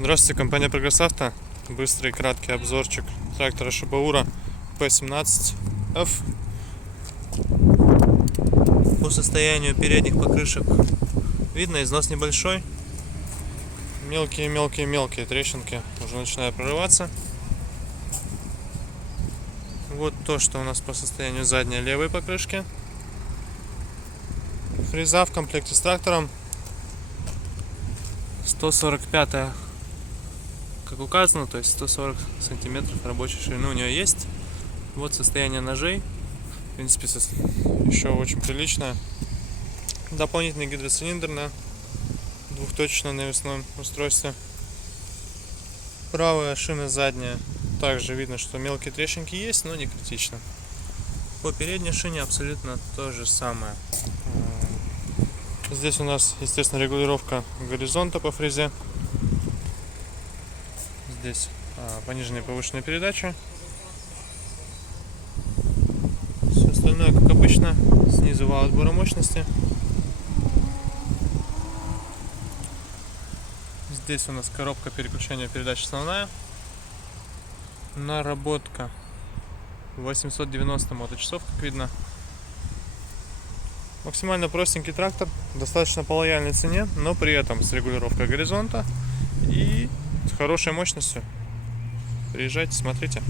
Здравствуйте, компания Прогресс Авто. Быстрый краткий обзорчик трактора Шибаура P17F. По состоянию передних покрышек видно, износ небольшой. Мелкие трещинки уже начинают прорываться. Вот то, что у нас по состоянию задней левой покрышки. Фреза в комплекте с трактором 145, как указано, то есть 140 сантиметров рабочей ширины у нее есть. Вот состояние ножей. В принципе, еще очень приличное. Дополнительный гидроцилиндр на двухточечном навесном устройстве. Правая шина задняя. Также видно, что мелкие трещинки есть, но не критично. По передней шине абсолютно то же самое. Здесь у нас, естественно, регулировка горизонта по фрезе. Здесь пониженная и повышенная передача. Все остальное, как обычно, снизу вал отбора мощности. Здесь у нас коробка переключения передач основная. Наработка 890 моточасов, как видно. Максимально простенький трактор, достаточно по лояльной цене, но при этом с регулировкой горизонта и с хорошей мощностью. Приезжайте, смотрите.